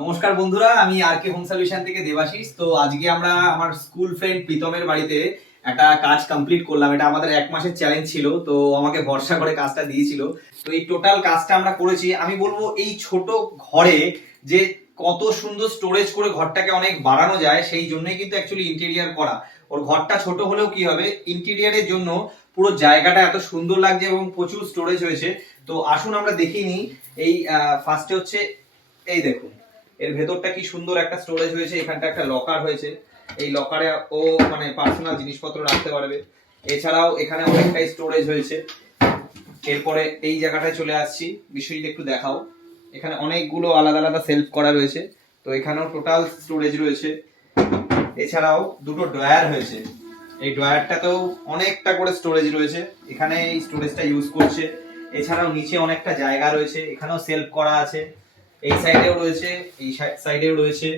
নমস্কার বন্ধুরা, আমি আর কে হোম সলিউশন থেকে দেবাশিস। তো আজকে আমরা আমার স্কুল ফ্রেন্ড প্রীতমের বাড়িতে একটা কাজ কমপ্লিট করলাম। এটা আমাদের 1 মাসের চ্যালেঞ্জ ছিল, তো আমাকে ভরসা করে কাজটা দিয়েছিল। তো এই টোটাল কাজটা আমরা করেছি। আমি বলবো এই ছোট ঘরে যে কত সুন্দর স্টোরেজ করে ঘরটাকে অনেক বাড়ানো যায়, সেই জন্যই কিন্তু অ্যাকচুয়ালি ইন্টেরিয়ার করা। ওর ঘরটা ছোট হলেও কি হবে, ইন্টেরিয়ারের জন্য পুরো জায়গাটা এত সুন্দর লাগছে এবং প্রচুর স্টোরেজ হয়েছে। তো আসুন আমরা দেখিয়ে নিই। এই ফার্স্টে হচ্ছে, এই দেখুন এর ভেতরটা কি সুন্দর একটা স্টোরেজ হয়েছে। এখানটা একটা লকার হয়েছে, এই লকারে ও মানে পার্সোনাল জিনিসপত্র রাখতে পারবে। এছাড়াও এখানে অনেকটাই স্টোরেজ হয়েছে। এরপরে এই জায়গাটায় চলে আসছি, বিষয়টা একটু দেখাও। এখানে অনেকগুলো আলাদা আলাদা সেলফ করা রয়েছে, তো এখানেও টোটাল স্টোরেজ রয়েছে। এছাড়াও দুটো ড্রয়ার হয়েছে, এই ড্রয়ারটাতেও অনেকটা করে স্টোরেজ রয়েছে, এখানে এই স্টোরেজটা ইউজ করছে। এছাড়াও নিচে অনেকটা জায়গা রয়েছে, এখানেও সেলফ করা আছে, এই সাইডেও রয়েছে, এই সাইডেও রয়েছে।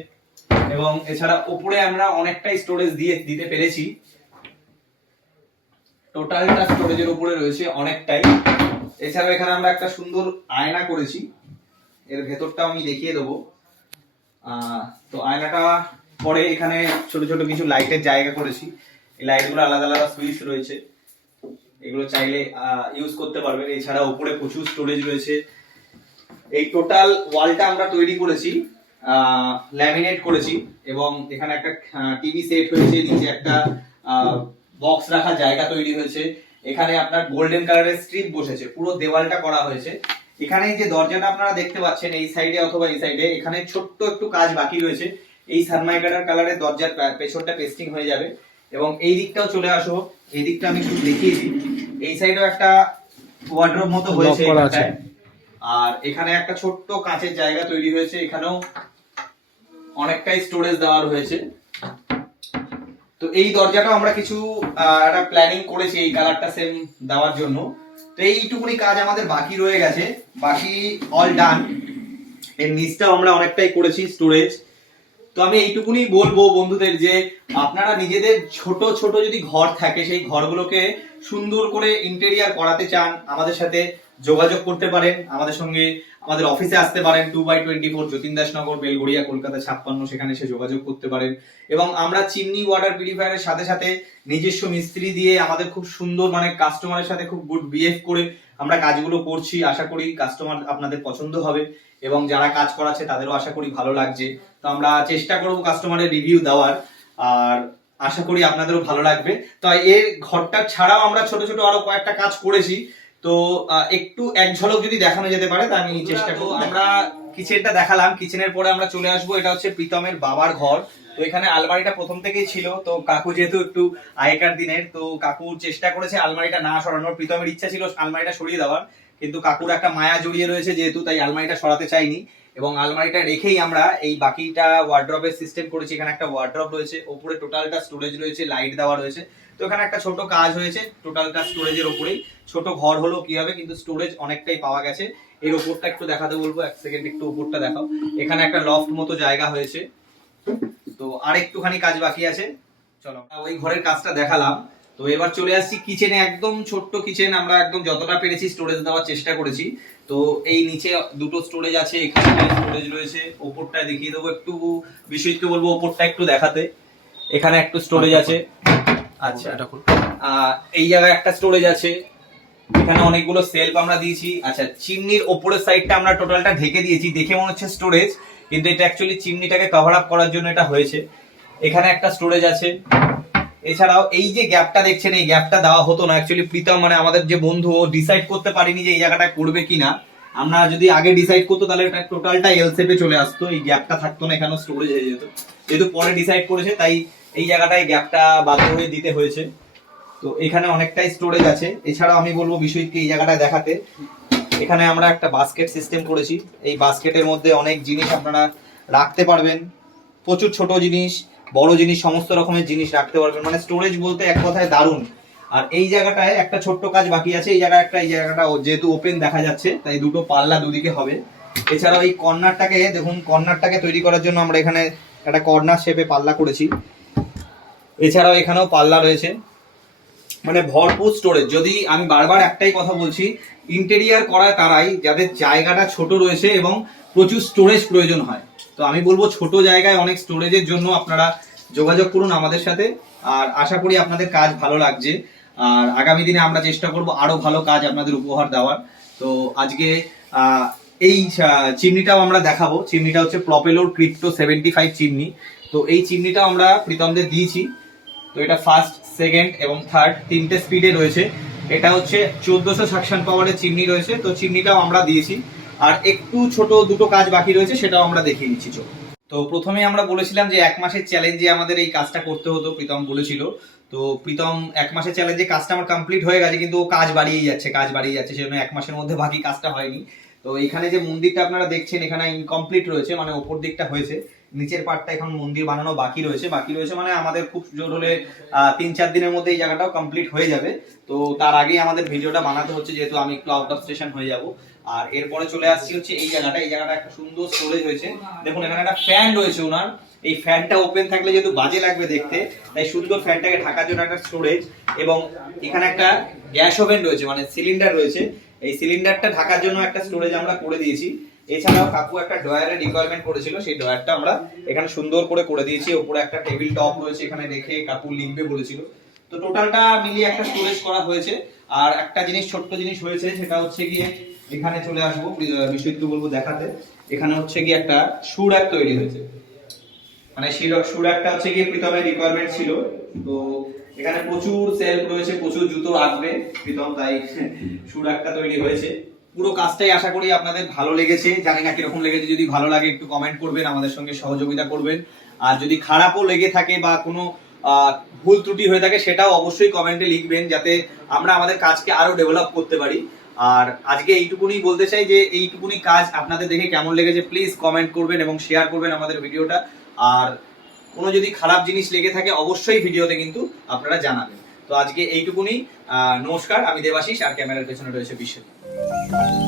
এবং এছাড়া উপরে আমরা অনেকটাই স্টোরেজ দিতে পেরেছি। টোটালটা স্টোরেজের উপরে রয়েছে অনেকটাই। এছাড়াও এখানে আমরা একটা সুন্দর আয়না করেছি, এর ভেতরটা আমি দেখিয়ে দেবো। তো আয়নাটা পরে এখানে ছোট ছোট কিছু লাইটের জায়গা করেছি। এই লাইটগুলো আলাদা আলাদা সুইচ রয়েছে, এগুলো চাইলে ইউজ করতে পারবেন। এছাড়া উপরে প্রচুর স্টোরেজ রয়েছে। এই টোটাল ওয়ালটা আমরা তৈরি করেছি, ল্যামিনেট করেছি, এবং এখানে একটা টিভি সেট হয়েছে, নিচে একটা বক্স রাখার জায়গা তৈরি হয়েছে। এখানে আপনার গোল্ডেন কালারের স্ট্রিপ বসেছে, পুরো দেওয়ালটা করা হয়েছে। এখানে যে দরজাটা আপনারা দেখতে পাচ্ছেন এই সাইডে অথবা এই সাইডে, এখানে ছোট্ট একটু কাজ বাকি রয়েছে। এই সানমাইকাটার কালারের দরজার পেছনটা পেস্টিং হয়ে যাবে। এবং এই দিকটাও চলে আসো, এই দিকটা আমি একটু দেখিয়ে দিই। এই সাইডেও একটা ওয়ার্ডরোব মতো হয়েছে, আর এখানে একটা ছোট্ট কাঁচের জায়গা তৈরি হয়েছে, এখানেও অনেকটাই স্টোরেজ দেওয়া হয়েছে। তো এই দরজাটা আমরা কিছু একটা প্ল্যানিং করেছি এই কালারটা সেম দেওয়ার জন্য। তো এইটুকুনি কাজ আমাদের বাকি রয়ে গেছে, বাকি অল ডান। এর নিচটাও আমরা অনেকটাই করেছি স্টোরেজ। তো আমি এইটুকুনি বলবো বন্ধুদের যে আপনারা নিজেদের ছোট ছোট যদি ঘর থাকে, সেই ঘরগুলোকে সুন্দর করে ইন্টেরিয়ার করাতে চান, আমাদের সাথে যোগাযোগ করতে পারেন। আমাদের সঙ্গে আমাদের অফিসে আসতে পারেন, 2/24 যতীন দাসনগর, বেলঘড়িয়া, কলকাতা 56, সেখানে এসে যোগাযোগ করতে পারেন। এবং আমরা চিমনি ওয়াটার পিউরিফায়ারের সাথে সাথে নিজস্ব মিস্ত্রি দিয়ে আমাদের খুব সুন্দর মানে কাস্টমারের সাথে খুব গুড বিহেভ করে আমরা কাজগুলো করছি। আশা করি কাস্টমার আপনাদের পছন্দ হবে, এবং যারা কাজ করাচ্ছে তাদেরও আশা করি ভালো লাগছে। তো আমরা চেষ্টা করব কাস্টমারের রিভিউ দেওয়ার, আর আশা করি আপনাদেরও ভালো লাগবে। তো এর ঘরটা ছাড়াও আমরা ছোট ছোট আরো কয়েকটা কাজ করেছি, তো একটু এক ঝলক যদি দেখানো যেতে পারে তা আমি চেষ্টা করব। আমরা কিচেনটা দেখালাম, কিচেনের পরে আমরা চলে আসবো, এটা হচ্ছে প্রীতমের বাবার ঘর। তো এখানে আলমারিটা প্রথম থেকেই ছিল, তো কাকু যেহেতু একটু আগেকার দিনের, তো কাকু চেষ্টা করেছে আলমারিটা না সরানোর। প্রীতমের ইচ্ছা ছিল আলমারিটা সরিয়ে দেওয়ার, কিন্তু কাকুর একটা মায়া জড়িয়ে রয়েছে যেহেতু, তাই আলমারিটা সরাতে চাইনি। এবং আলমারিটা রেখেই আমরা এই বাকিটা ওয়ার্ড্রপের সিস্টেম করেছি। এখানে একটা ওয়ার্ড্রপ রয়েছে, উপরে টোটালটা স্টোরেজ রয়েছে, লাইট দেওয়া রয়েছে। তো এখানে একটা ছোট কাজ হয়েছে, টোটালটা স্টোরেজের উপরেই। ছোট ঘর হলো কি হবে, কিন্তু স্টোরেজ অনেকটাই পাওয়া গেছে। এর উপরটা একটু দেখাতে বলবো, এক সেকেন্ড একটু উপরটা দেখাও। এখানে একটা লফট মতো জায়গা হয়েছে, তো আর একটুখানি কাজ বাকি আছে। চলো, ওই ঘরের কাজটা দেখালাম। তো এবার চলে আসছি কিচেনে। একদম ছোট্ট কিচেন, আমরা একদম যতটা পেরেছি স্টোরেজ দেওয়ার চেষ্টা করেছি। তো এই নিচে দুটো স্টোরেজ আছে, এখানে স্টোরেজ রয়েছে। ওপরটা দেখিয়ে দেবো, একটু বিষয়কে বলবো ওপরটা একটু দেখাতে। এখানে একটু স্টোরেজ আছে, আচ্ছা এই জায়গায় একটা স্টোরেজ আছে। এখানে অনেকগুলো সেলফ আমরা দিয়েছি। আচ্ছা, চিমনির ওপরের সাইডটা আমরা টোটালটা ঢেকে দিয়েছি, দেখে মনে হচ্ছে স্টোরেজ, কিন্তু এটা অ্যাকচুয়ালি চিমনিটাকে কভার আপ করার জন্য এটা হয়েছে। এখানে একটা স্টোরেজ আছে। এছাড়াও এই যে গ্যাপটা দেখছেন, এই গ্যাপটা দেওয়া হতো না অ্যাকচুয়ালি। প্রীতম মানে আমাদের যে বন্ধু, ও ডিসাইড করতে পারিনি যে এই জায়গাটা করবে কিনা। আমরা যদি আগে ডিসাইড করতো তাহলে এটা টোটালটা এল শেপে চলে আসতো, এই গ্যাপটা থাকতো না, এখানেও স্টোরেজ হয়ে যেত। যেহেতু পরে ডিসাইড করেছে, তাই এই জায়গাটায় গ্যাপটা বাধ্য হয়ে দিতে হয়েছে। তো এখানে অনেকটাই স্টোরেজ আছে। এছাড়াও আমি বলবো বিষয়কে এই জায়গাটায় দেখাতে। এখানে আমরা একটা বাস্কেট সিস্টেম করেছি, এই বাস্কেটের মধ্যে অনেক জিনিস আপনারা রাখতে পারবেন, প্রচুর ছোট জিনিস, বড় জিনিস, সমস্ত রকমের জিনিস রাখতে পারবেন। মানে স্টোরেজ বলতে এক কথায় দারুণ। আর এই জায়গাটায় একটা ছোট্ট কাজ বাকি আছে, এই জায়গাটা যেহেতু ওপেন দেখা যাচ্ছে, তাই দুটো পাল্লা দুদিকে হবে। এছাড়াও এই কর্নারটাকে দেখুন, কর্নারটাকে তৈরি করার জন্য আমরা এখানে একটা কর্নার শেপে পাল্লা করেছি। এছাড়াও এখানেও পাল্লা রয়েছে, মানে ভরপুর স্টোরেজ। যদি আমি বারবার একটাই কথা বলছি, ইন্টেরিয়ার করা তারাই যাদের জায়গাটা ছোট রয়েছে এবং প্রচুর স্টোরেজ প্রয়োজন হয়। তো আমি বলবো ছোট জায়গায় অনেক স্টোরেজের জন্য আপনারা যোগাযোগ করুন আমাদের সাথে, আর আশা করি আপনাদের কাজ ভালো লাগছে। আর আগামী দিনে আমরা চেষ্টা করব আরো ভালো কাজ আপনাদের উপহার দেওয়ার। তো আজকে এই চিমনিটাও আমরা দেখাবো। চিমনিটা হচ্ছে প্রপেলোর ক্রিপ্টো 75 চিমনি। তো এই চিমনিটাও আমরা প্রীতমদের দিয়েছি। তো এটা ফার্স্ট, সেকেন্ড এবং থার্ড তিনটে স্পিডে রয়েছে। এটা হচ্ছে 1400 সাকশন পাওয়ারের চিমনি রয়েছে। তো চিমনিটাও আমরা দিয়েছি। আর একটু ছোট দুটো কাজ বাকি রয়েছে, সেটাও আমরা দেখিয়ে দিচ্ছি। তো প্রথমে আমরা বলেছিলাম যে 1 মাসের চ্যালেঞ্জে আমাদের এই কাজটা করতে হতো, প্রীতম বলেছিল। তো প্রীতম 1 মাসের চ্যালেঞ্জে কাজটা আমার কমপ্লিট হয়ে গেছে, কিন্তু ও কাজ বাড়িয়ে যাচ্ছে, সেজন্য 1 মাসের মধ্যে বাকি কাজটা হয়নি। তো এখানে যে মন্দিরটা আপনারা দেখছেন এখানে ইনকমপ্লিট রয়েছে, মানে ওপর দিকটা হয়েছে, নিচের পার্টটা এখন মন্দির বানানো বাকি রয়েছে মানে আমাদের খুব জোর হলে 3-4 দিনের মধ্যে এই জায়গাটাও কমপ্লিট হয়ে যাবে। তো তার আগেই আমাদের ভিডিওটা বানাতে হচ্ছে, যেহেতু আমি একটু আউট অফ স্টেশন হয়ে যাব। আর এরপরে চলে আসছি হচ্ছে এই জায়গাটা একটা সুন্দর স্টোরেজ হয়েছে। দেখুন এখানে একটা ফ্যান রয়েছে ওনার। এই ফ্যানটা ওপেন থাকলে যেহেতু বাজে লাগবে দেখতে, তাই সুন্দর ফ্যানটাকে ঢাকার জন্য একটা স্টোরেজ, এবং এখানে একটা গ্যাস ওভেন রয়েছে, মানে সিলিন্ডার রয়েছে। এই সিলিন্ডারটা ঢাকার জন্য একটা স্টোরেজ আমরা করে দিয়েছি। এছাড়াও কাকু একটা ড্রয়ারের রিকোয়ারমেন্ট করেছিল, সেই ড্রয়ারটা আমরা এখানে সুন্দর করে দিয়েছি। উপরে একটা টেবিল টপ রয়েছে, এখানে রেখে কাকু লিখবে বলেছিল। তো টোটালটা মিলিয়ে একটা স্টোরেজ করা হয়েছে। আর একটা জিনিস, ছোট্ট জিনিস হয়েছে, সেটা হচ্ছে গিয়ে এখানে চলে আসবো বিশ্বজিৎ বলবো দেখাতে। এখানে হচ্ছে গিয়ে একটা শু র‍্যাক তৈরি হয়েছে, মানে শু র‍্যাকটা হচ্ছে গিয়ে প্রীতমের রিকোয়ারমেন্ট ছিল। তো এখানে প্রচুর সেলফ রয়েছে, প্রচুর জুতো রাখবে প্রীতম, তাই শু র‍্যাকটা তৈরি হয়েছে। পুরো কাজটাই আশা করি আপনাদের ভালো লেগেছে। জানি না কিরকম লেগেছে, যদি ভালো লাগে একটু কমেন্ট করবেন, আমাদের সঙ্গে সহযোগিতা করবেন। আর যদি খারাপও লেগে থাকে বা কোনো ভুল ত্রুটি হয়ে থাকে, সেটাও অবশ্যই কমেন্টে লিখবেন, যাতে আমরা আমাদের কাজকে আরো ডেভেলপ করতে পারি। আর আজকে এইটুকুনি বলতে চাই যে এইটুকুনি কাজ আপনাদের দেখে কেমন লেগেছে প্লিজ কমেন্ট করবেন এবং শেয়ার করবেন আমাদের ভিডিওটা। আর কোনো যদি খারাপ জিনিস লেগে থাকে অবশ্যই ভিডিওতে কিন্তু আপনারা জানাবেন। তো আজকে এইটুকুনি। নমস্কার, আমি দেবাশিস, আর ক্যামেরার পেছনে রয়েছে বিশ্বজিৎ।